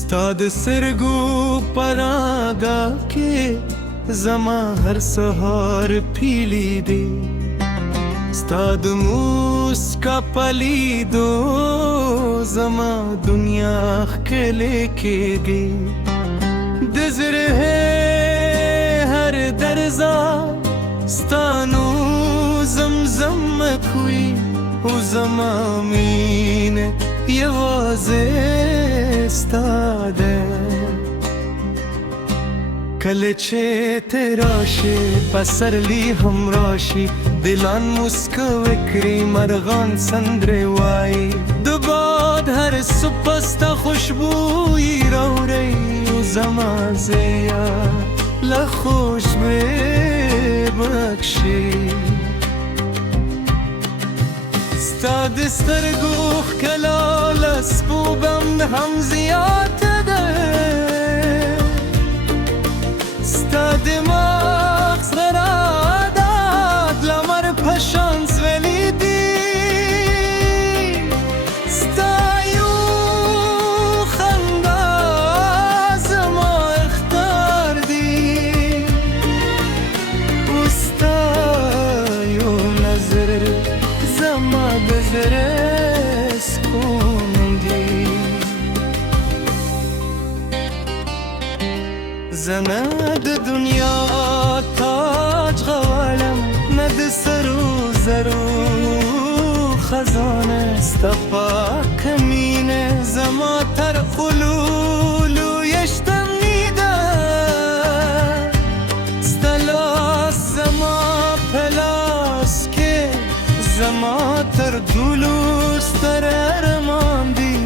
ستا د سترګو پراګه کې زما هر سهار پیلی دی ستا د موسکا په لیدو زما دنیا ښکلې کېږي د زړه هر درزا ستا نو زمزم کوي او زما مینه یوازې ستا ده کله چې ته راشې پسرلی هم راشي دلان موسکا وکړي مرغان سندرې وایي د باد هر صبح ستا خوشبویي راوړی او زما زیا له خوشبویۍ بخشي ستا د سترګو ښکلا له سپوږم هم زیاته ده ستا د مغز غرادات لمر په شان ځغلېدي ستا یو خندا زما اختار دی او ستا یو نظر زما د زړه سکون دی زه نه د دنیا تاج غواړم نه د سرو زرو خزانه ستا پاکه مینه زما تر خلولو یشتنی ده ستا لاس زما په لاس کې زما تر ټولو ستر ارمان دی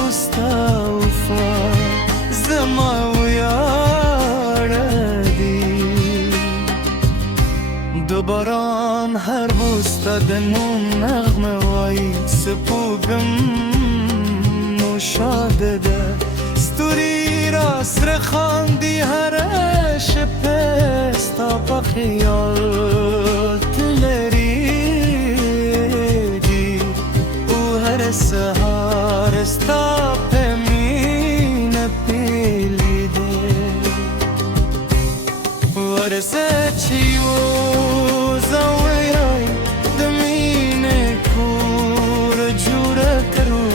او ستا وفا زما ویاړ دی د باران هر بوسته د نوم نغمه وایي سپوږم نو شاده ده ستوري راسره خاندي هره شپه ستا په خیال تلریږي او هر سهار ستا په مینه پیلي دی ورځه چې وځه ویرای د مینې کور جوړه کړو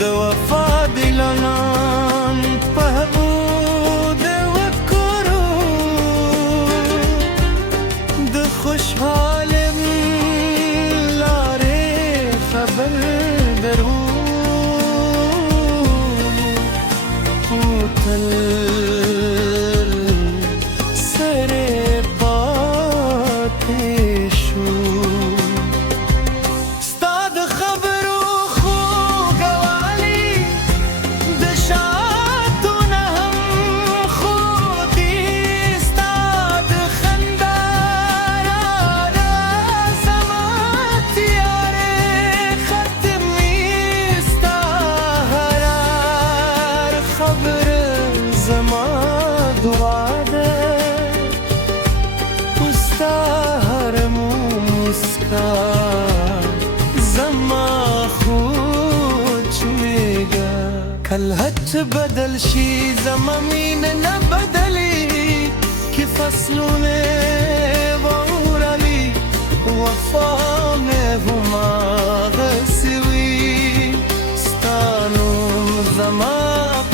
د وفا دلانان په حبود وکړو د خوشحال لارې خبر درو او تل کلهت بدل شي زما مینه نه بدلی که فصلونه واورلی وفا مې هماغسې وي ستا نوم زما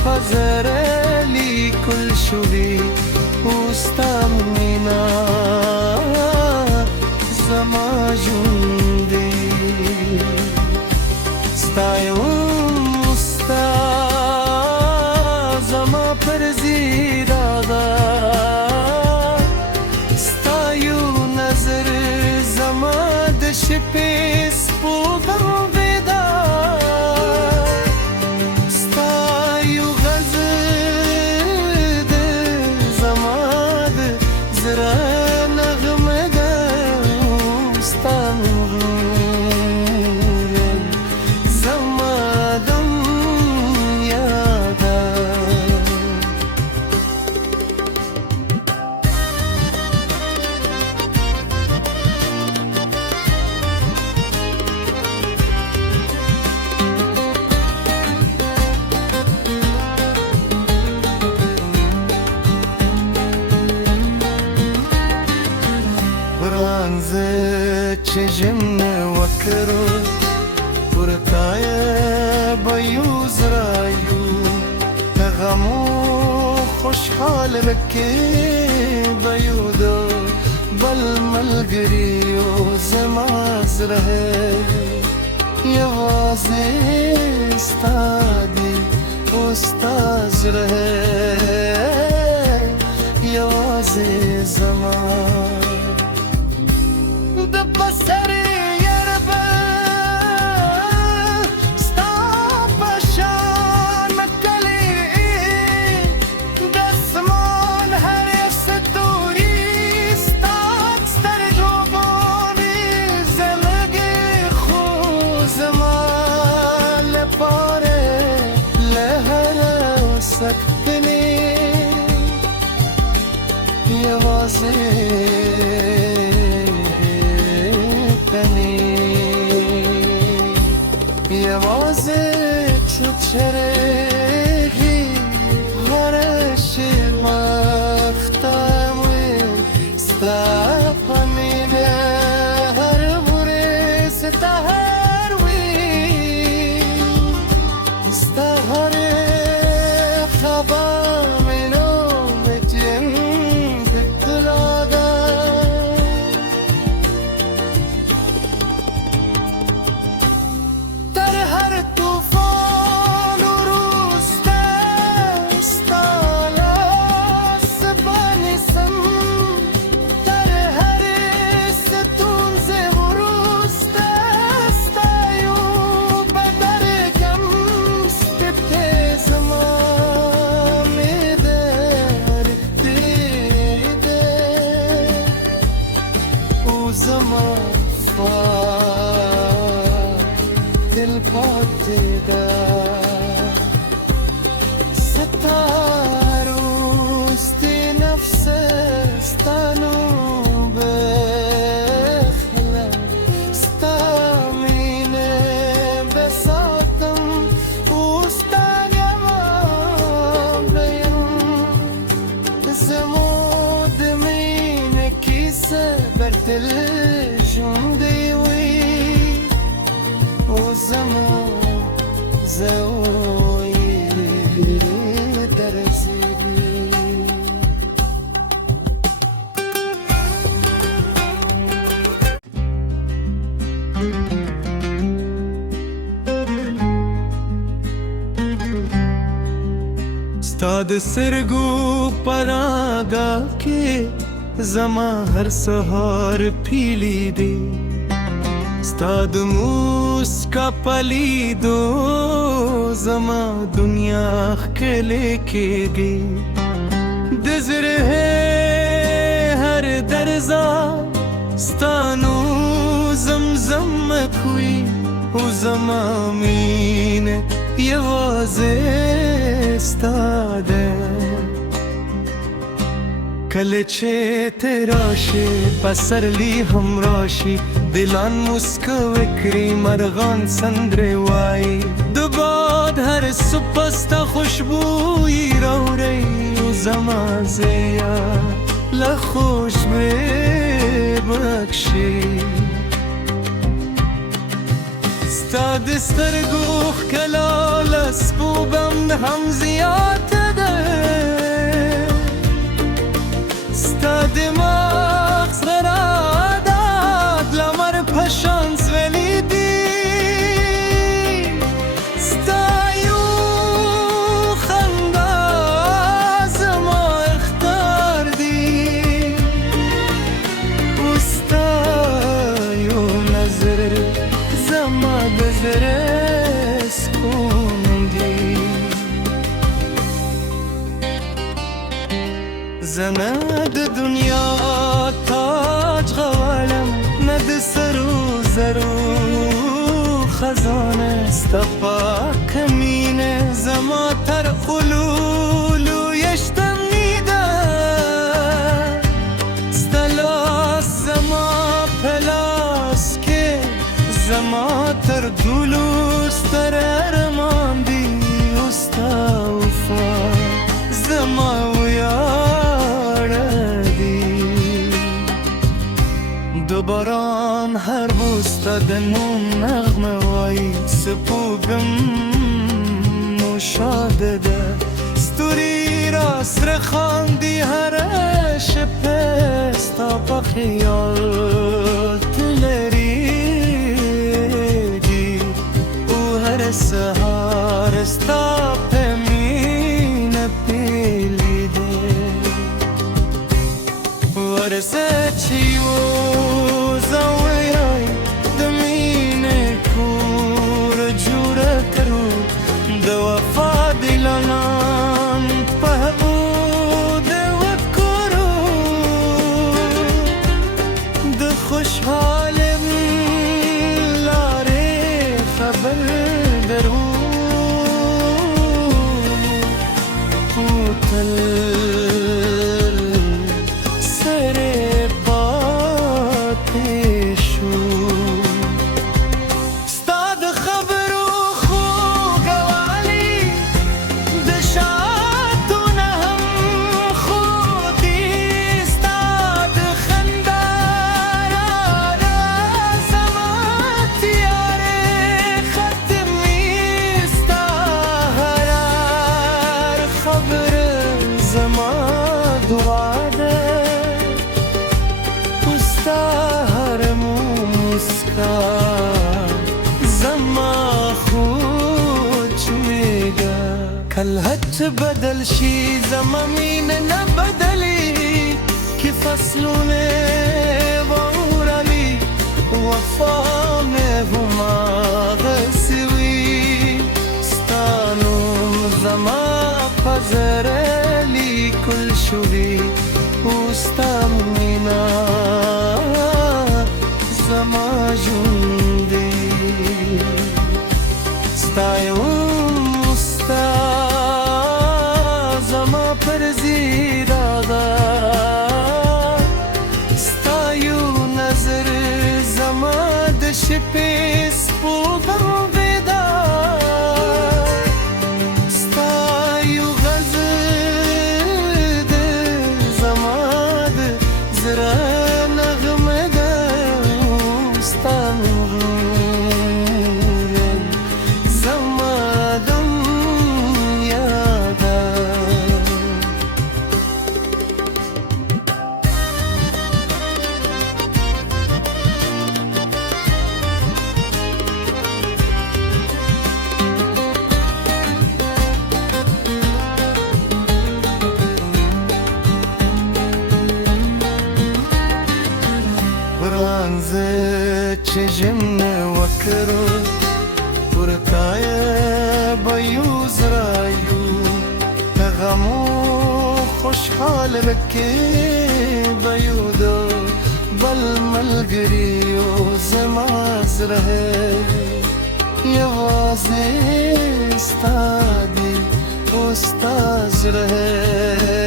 په زړه لیکل شوي او ستا مینه زما ژوند دی ستا یو زما پر زیراغا ستا زانز چجم وکرو پرتای بیوز رایو غمو خوشحال لکی بیودو بل ملگریو زماز رہے یوازے استادی استاز رہے یوازے زمان د بسر یربا ستا پشان کلی دسمان هر ستوری ستاک ستر جوبانی زندگی خو زمان لپاره لهر سکتنی یوازه یوازه چرگی غرش مختموی ستا پنیده هر بوری ستا هر وی ستا هر خبا منو متین بکلادا در هر طوفان و روسته استالاس بانیسم در هر ستون زبروسته استایو بدرگم ستت زمان میدر دیده او زمان دل پاتیده ستاروستی نفس ستانو بخلا ستامینه بساتم اوستانیم بیم زمود مینه کیسه برتل جندیوی o zaman زوی درزیدی ستاد سرگو پراگا که زما هر سهار پیلی دی ستاد موسکا پلیدو زما دنیا خکلی کېږي د زړه هر درزا ستانو زمزم کوي او زما مینه یوازې ستا ده کله چې ته راشې پسرلی هم راشي دلان مسکو وکړي مرغان سندرې وایي د باد هر صبح ستا خوشبویي راوړئ او زما زیا له خوشبویۍ بخشي ستا د سترګو ښکلا له سپوږم هم زیاته ده ستا د مغز غرادات لمر په شان ځغلېدي ستا یو خندا زما اختار دی او ستا یو نظر زما د زړه سکون دی زنه د دنیا تاج غوالم نه د سرو زرو خزانه ستا پاک مینه زما تر علولو یشتمیده ستا لاس زما په لاس کې زما تر ګلو ستر ارمان دی او ستا وفا زما ویاړ دی دوباران هر بوستاد نون نغمه وای سپوگم نوشاده ده ستوری را سر خاندی هرش پستا با خیال تلریدی او هر سهار استا پمین پیلیده ورسه چیو زویای دمین کور جوره کرو دو وفا دلانان پهبود و کرو دو خوشحالم لاره خبر درو تل کل هت بدل شي زمامين نبدلي كيف فصلونه وورالي وفامه هما غسوي ستانو زما پزرلي كل شوي وستامينا زما جوندي ستايو شپیس بودم ودا ستایو غزد زماد زرا نغمه ده استامون زمادم یادا چشم وکرو پرکای بیوز رایو غمو خوشحال بکی بیودو بل ملگریو زماز رहे یوازه استادی استاز رहे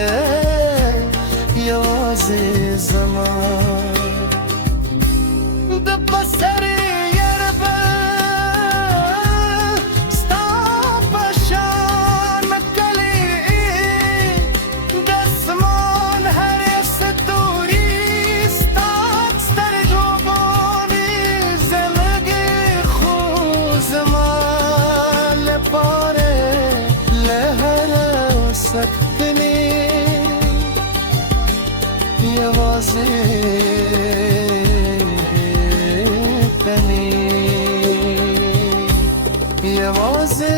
یوازه زمان یوازه تنی یوازه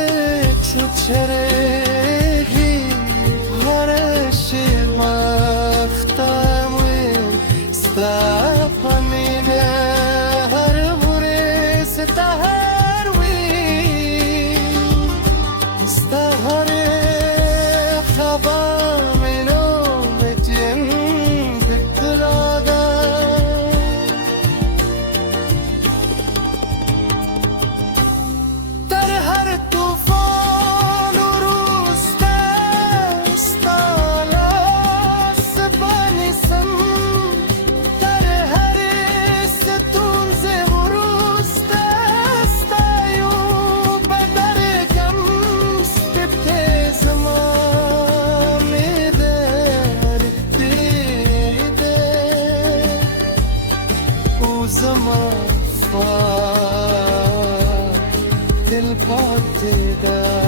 چرگی هرش مفتموی ستفنیده هر بوره ستهروی ستهره خبر در هر طوفان و روز وزمان دل پات ده